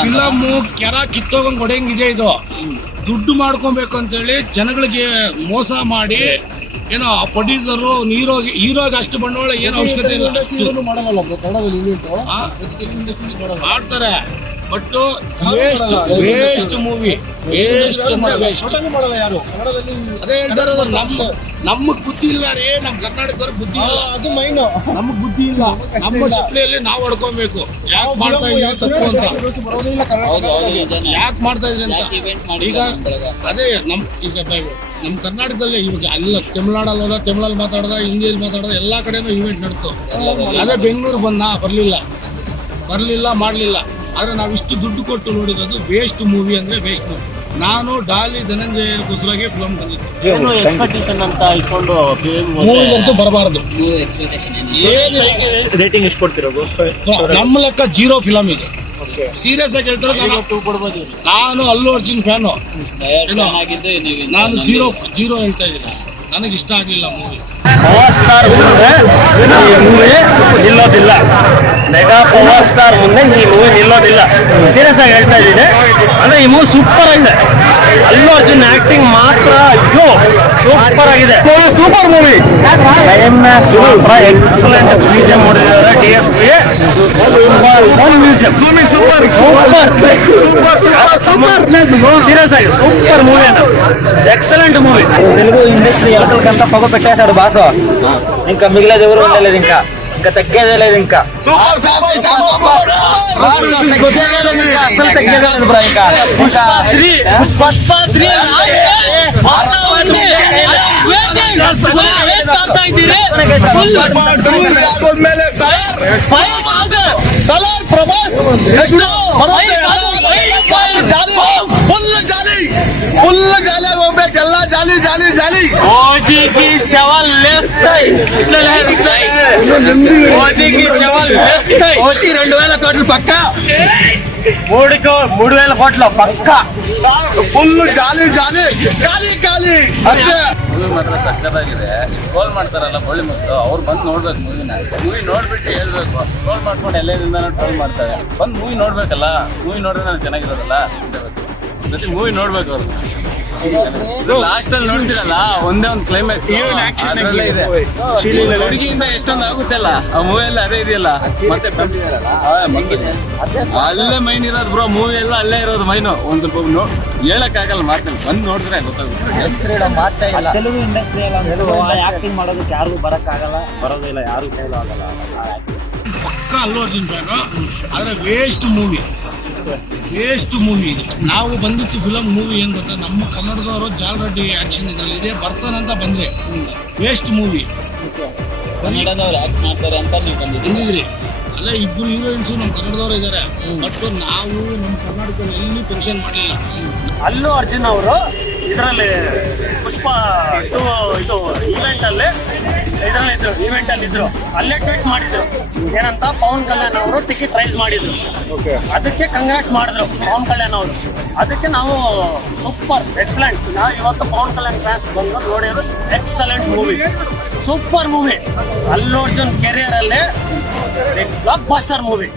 Film ಕೆರ ಕಿತ್ತೋಗಂಗ್ ಹೊಡೆಯಂಗಿದೆ ಇದು. ದುಡ್ಡು ಮಾಡ್ಕೊಬೇಕು ಅಂತೇಳಿ ಜನಗಳಿಗೆ ಮೋಸ ಮಾಡಿ ಏನೋ ಆ ಪ್ರೊಡ್ಯೂಸರು ಈರೋಗಿ ಹೀರೋಗೆ ಅಷ್ಟು ಬಂಡವಾಳ ಏನು ಅವಶ್ಯಕತೆ ಇಲ್ಲ. ಮಾಡ್ತಾರೆ. But waste waste movie waste waste ಮಾಡಲ್ಲ ಯಾರು? ಕನ್ನಡದಲ್ಲಿ ಅದೇ ಹೇಳ್ತಾ ನಮ್ಮ ನಮ್ಗೆ ಬುದ್ಧಿ ಇಲ್ಲ ರೀ ನಮ್ಮ ಕರ್ನಾಟಕದವ್ರ ಬುದ್ಧಿ ಇಲ್ಲ. ಅದು ಮೈನು. ನಮಗೆ ಬುದ್ಧಿ ಇಲ್ಲ. ನಮ್ಮ ಚಪ್ಪಲಿಯಲ್ಲಿ ನಾವು ಹೊಡ್ಕೊಬೇಕು. ಯಾಕೆ ಮಾಡ್ತಾ ಇದೀವಿ ತಪ್ಪು ಅಂತ. ಯಾಕೆ ಮಾಡ್ತಾ ಇದ್ರಿ ಅಂತ? ಈಗ? ಅದೇ ನಮ್ಮ ಈಗ ನಮ್ಮ ನಮ್ ಕರ್ನಾಟಕದಲ್ಲಿ ಇವಾಗ ಅಲ್ಲ ತಮಿಳ್ನಾಡಲ್ಲಿ ಹೋದ ತಮಿಳಲ್ಲಿ ಮಾತಾಡ್ದ ಹಿಂದಿಯಲ್ಲಿ ಮಾತಾಡ್ದ ಎಲ್ಲಾ ಕಡೆನೂ ಇವೆಂಟ್ ನಡ್ತು. ಅದೇ ಬೆಂಗಳೂರು ಬಂದ ಬರಲಿಲ್ಲ. ಬರಲಿಲ್ಲ ಮಾಡ್ಲಿಲ್ಲ. ಆದ್ರೆ ನಾವು ಇಷ್ಟು ದುಡ್ಡು ಕೊಟ್ಟು ನೋಡಿರೋದು ವೇಸ್ಟ್ ಮೂವಿ ಅಂದರೆ ವೇಸ್ಟ್ ಮೂವಿ ನಾನು ಡಾಲಿ ಧನಂಜಯ ಕುಸ್ರಾಗೆ ಫಿಲಮ್ ಬಂದಿತ್ತು. ಏನು ಎಕ್ಸ್ಪೆಕ್ಟೇಷನ್ ಅಂತ ಇಟ್ಕೊಂಡು ಮೂವಿಗಂತೂ ಬರಬಾರದು. ರೇಟಿಂಗ್ ಎಷ್ಟು ಕೊಡ್ತಿರೋದು ನಮ್ಮ ಲೆಕ್ಕ ಜೀರೋ ಫಿಲಮ್ ಇದೆ. ಸೀರಿಯಸ್ ಆಗಿ ಹೇಳ್ತಾರೆ ನಾನು ಟೂ ಕೊಡ್ಬೋದು ನಾನು ಅಲ್ಲು ಅರ್ಜುನ್ ಫ್ಯಾನು. ಡಯಟ್ ಆಗಿದ್ದು ನೀವು ನಾನು ಜೀರೋ ಜೀರೋ ಹೇಳ್ತಾ ಇದ್ದೀನಿ. ನನಗೆ ಇಷ್ಟ ಆಗಲಿಲ್ಲ ಮೂವಿ ಪವರ್ ಸ್ಟಾರ್ ಮುಂದೆ ಈ ಮೂವಿ ನಿಲ್ಲೋದಿಲ್ಲ ಮೆಗಾ ಪವರ್ ಸ್ಟಾರ್ ಮುಂದೆ ಈ ಮೂವಿ ನಿಲ್ಲೋದಿಲ್ಲ ಸೀರಿಯಸ್ ಆಗಿ ಹೇಳ್ತಾ ಇದ್ದೀನಿ ಅಂದ್ರೆ ಈ ಮೂವಿ ಸೂಪರ್ ಆಗಿದೆ ಅಲ್ಲು ಅರ್ಜುನ್ ಆಕ್ಟಿಂಗ್ ಮಾತ್ರ ಅಯ್ಯೋ ಸೂಪರ್ ಆಗಿದೆ ಸೂಪರ್ ಮೂವಿ ಕ್ಲೈಮ್ಯಾಕ್ಸ್ ಮಾತ್ರ ಎಕ್ಸಲೆಂಟ್ ಮ್ಯೂಸಿಯಂ ನೋಡಿದ್ದಾರೆ D S P museum super super serious ఆగి సూపర్ మూవీ అన్న ఎక్సలెంట్ మూవీ తెలుగు ఇండస్ట్రీ ఎలకలకంతా పొగ పెట్టేశాడు బాసు ఇంకా మిగిలేదు ఎవరు ఉండలేదు ఇంకా ఇంకా తగ్గేదే లేదు ఇంకా అసలు తగ్గేదే లేదు బ్రో ఇంకా ఇంకా ಪುಷ್ಪ ತ್ರೀ ವಾಸ್ತವವಾಗಿ ವೇಟ್ ఓజీకి శవాలు లేస్తాయి ఓజీకి శవాలు లేస్తాయి ఓటీ రెండు వేల కోట్లు పక్క మూడు కో- మూడు వేల కోట్ల పక్క ಫುಲ್ ಜಾಲಿ ಜಾಲಿ ಖಾಲಿ ಖಾಲಿ ಅಷ್ಟೇ ಮೂವಿ ಮಾತ್ರ ಸಕ್ಕತ್ತಾಗಿದೆ ಟ್ರೋಲ್ ಮಾಡ್ತಾರಲ್ಲ ಬಳ್ಳಿ ಮಕ್ಕಳು ಅವ್ರು ಬಂದು ನೋಡ್ಬೇಕು ಮೂವಿನ ಮೂವಿ ನೋಡ್ಬಿಟ್ಟು ಹೇಳ್ಬೇಕು ಟ್ರೋಲ್ ಮಾಡ್ಕೊಂಡು ಎಲ್ಲದಿಂದ ಟ್ರೋಲ್ ಮಾಡ್ತಾರೆ ಬಂದು ಮೂವಿ ನೋಡ್ಬೇಕಲ್ಲ ಮೂವಿ ನೋಡಿದ್ರೆ ನಾನು ಚೆನ್ನಾಗಿರೋದಲ್ಲ ಜೊತೆ ಮೂವಿ ನೋಡ್ಬೇಕು ಅವ್ರು ಲಾಸ್ಟ್ ಅಲ್ಲಿ ನೋಡ್ತಿರಲ್ಲ ಒಂದೇ ಒಂದು ಕ್ಲೈಮ್ಯಾಕ್ಸ್ ಇದೆ. ಹುಡುಗಿಯಿಂದ ಎಷ್ಟೊಂದು ಆಗುತ್ತೆ ಅಲ್ಲ ಆ ಮೂವಿ ಎಲ್ಲ ಅದೇ ಇದೆಯಲ್ಲ. ಮತ್ತೆ ಅಲ್ಲೇ ಮೈನ್ ಇರೋದು ಬ್ರೋ ಮೂವಿ ಎಲ್ಲ ಅಲ್ಲೇ ಇರೋದು ಮೈನು ಒಂದ್ ಸ್ವಲ್ಪ ನೋ ಹೇಳಕ್ ಆಗಲ್ಲ ಮಾತಲ್ಲಿ. ಬಂದು ನೋಡಿದ್ರೆ ಗೊತ್ತಾಗುತ್ತೆ. ಮಾತೇ ಇಲ್ಲ. ತೆಲುಗು ಇಂಡಸ್ಟ್ರಿ ಆಕ್ಟಿಂಗ್ ಮಾಡೋದಕ್ಕೆ ಯಾರು ಬರಕ್ ಆಗಲ್ಲ ಬರೋದಿಲ್ಲ ಯಾರಿಗೂ ಆಗಲ್ಲ ಪಕ್ಕ ಅಲ್ಲೂ ಅರ್ಜುನ್ ಆದ್ರೆ ವೇಸ್ಟ್ ಮೂವಿ ವೇಸ್ಟ್ ಮೂವಿ ಇದು ನಾವು ಬಂದಿತ್ತು ಫಿಲಮ್ ಮೂವಿ ಏನು ಗೊತ್ತಾ? ನಮ್ಮ ಕನ್ನಡದವರು ಜಾಲ್ರೆಡ್ಡಿ ಆ್ಯಕ್ಷನ್ ಇದರಲ್ಲಿ ಇದೆ ಬರ್ತಾನಂತ ಬಂದರೆ. ವೇಸ್ಟ್ ಮೂವಿ ಕನ್ನಡದವ್ರು ಆ್ಯಕ್ಟ್ ಮಾಡ್ತಾರೆ ಅಂತ ನೀವು ಬಂದಿದ್ದೀರಿ. ಬಂದಿದ್ರಿ. ಅಲ್ಲ ಇಬ್ಬರು ಹೀರೋಯಿನ್ಸು ನಮ್ಮ ಕನ್ನಡದವರು ಇದ್ದಾರೆ ಬಟ್ ನಾವು ನಮ್ಮ ಕರ್ನಾಟಕದಲ್ಲಿ ಎಲ್ಲಿ ಫಂಕ್ಷನ್ ಮಾಡಲಿಲ್ಲ. ಅಲ್ಲೂ ಅರ್ಜುನ್ ಅವರು ಇದರಲ್ಲಿ ಪುಷ್ಪ ಇದು ಇದು ಈವೆಂಟ್ ಅಲ್ಲಿ ಇದರಲ್ಲಿ ಇದ್ರು ಈವೆಂಟ್ ಅಲ್ಲಿ ಇದ್ರು ಅಲ್ಲೇ ಟ್ವೀಟ್ ಮಾಡಿದ್ರು. ಏನಂತ? ಪವನ್ ಕಲ್ಯಾಣ್ ಅವರು ಟಿಕೆಟ್ ರೈಸ್ ಮಾಡಿದ್ರು. ಅದಕ್ಕೆ ಕಂಗ್ರಾಟ್ಸ್ ಮಾಡಿದ್ರು ಪವನ್ ಕಲ್ಯಾಣ್ ಅವರು. ಅದಕ್ಕೆ ನಾವು ಸೂಪರ್ ಎಕ್ಸಲೆಂಟ್ ನಾವು ಇವತ್ತು ಪವನ್ ಕಲ್ಯಾಣ್ ಫ್ಯಾನ್ಸ್ ಬಂದು ನೋಡಿದ್ರು excellent movie super movie Allu Arjun career ಅಲ್ಲಿ ಬ್ಲಾಕ್ ಬಾಸ್ಟರ್ ಮೂವಿ